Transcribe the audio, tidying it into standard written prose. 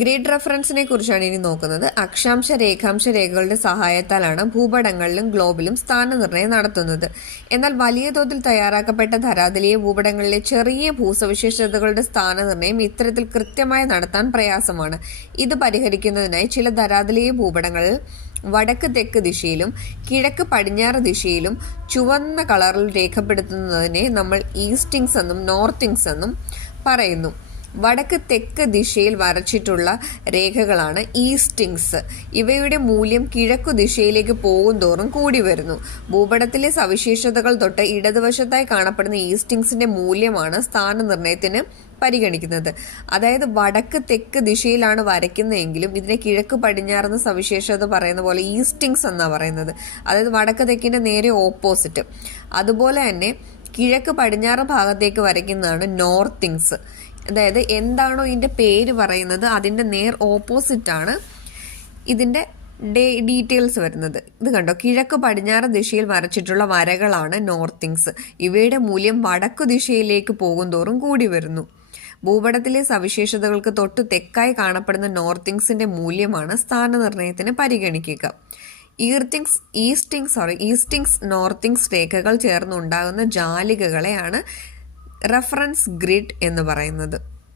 Grid റെഫറൻസിനെ കുറിച്ചാണ് ഇനി നോക്കുന്നത്. അക്ഷാംശ രേഖാംശ രേഖകളുടെ സഹായത്താലാണ് ഭൂപടങ്ങളിലും ഗ്ലോബിലും സ്ഥാനനിർണ്ണയം നടത്തുന്നത്. എന്നാൽ വലിയ തോതിൽ തയ്യാറാക്കപ്പെട്ട ധരാതലീയ ഭൂപടങ്ങളിലെ ചെറിയ ഭൂസവിശേഷതകളുടെ സ്ഥാനനിർണ്ണയം ഇത്തരത്തിൽ കൃത്യമായി നടത്താൻ പ്രയാസമാണ്. ഇത് പരിഹരിക്കുന്നതിനായി ചില ധരാതലീയ ഭൂപടങ്ങളിൽ വടക്ക് തെക്ക് ദിശയിലും കിഴക്ക് പടിഞ്ഞാറ് ദിശയിലും ചുവന്ന കളറിൽ രേഖപ്പെടുത്തുന്നതിനെ നമ്മൾ ഈസ്റ്റിങ്സ് എന്നും നോർത്തിങ്സ് എന്നും പറയുന്നു. വടക്ക് തെക്ക് ദിശയിൽ വരച്ചിട്ടുള്ള രേഖകളാണ് ഈസ്റ്റിങ്സ്. ഇവയുടെ മൂല്യം കിഴക്കു ദിശയിലേക്ക് പോകുന്തോറും കൂടി വരുന്നു. ഭൂപടത്തിലെ സവിശേഷതകൾ തൊട്ട് ഇടതുവശത്തായി കാണപ്പെടുന്ന ഈസ്റ്റിങ്സിന്റെ മൂല്യമാണ് സ്ഥാനനിർണ്ണയത്തിന് പരിഗണിക്കുന്നത്. അതായത് വടക്ക് തെക്ക് ദിശയിലാണ് വരയ്ക്കുന്നതെങ്കിലും ഇതിനെ കിഴക്ക് പടിഞ്ഞാറെന്ന സവിശേഷത പറയുന്ന പോലെ ഈസ്റ്റിങ്സ് എന്നാണ് പറയുന്നത്. അതായത് വടക്ക് തെക്കിന്റെ നേരെ ഓപ്പോസിറ്റ്. അതുപോലെ തന്നെ കിഴക്ക് പടിഞ്ഞാറ് ഭാഗത്തേക്ക് വരയ്ക്കുന്നതാണ് നോർത്തിങ്സ്. അതായത് എന്താണോ ഇതിൻ്റെ പേര് പറയുന്നത് അതിൻ്റെ നേർ ഓപ്പോസിറ്റാണ് ഇതിൻ്റെ ഡീറ്റെയിൽസ് വരുന്നത്. ഇത് കണ്ടോ, കിഴക്ക് പടിഞ്ഞാറ് ദിശയിൽ വരച്ചിട്ടുള്ള വരകളാണ് നോർത്തിങ്സ്. ഇവയുടെ മൂല്യം വടക്കു ദിശയിലേക്ക് പോകുന്തോറും കൂടി വരുന്നു. ഭൂപടത്തിലെ സവിശേഷതകൾക്ക് തൊട്ടു തെക്കായി കാണപ്പെടുന്ന നോർത്തിങ്സിന്റെ മൂല്യമാണ് സ്ഥാനനിർണ്ണയത്തിന് പരിഗണിക്കുക. ഈസ്റ്റിങ്സ് നോർത്തിങ്സ് രേഖകൾ ചേർന്നുണ്ടാകുന്ന ജാലികകളെയാണ് റഫറൻസ് ഗ്രിഡ് എന്ന് പറയുന്നത്.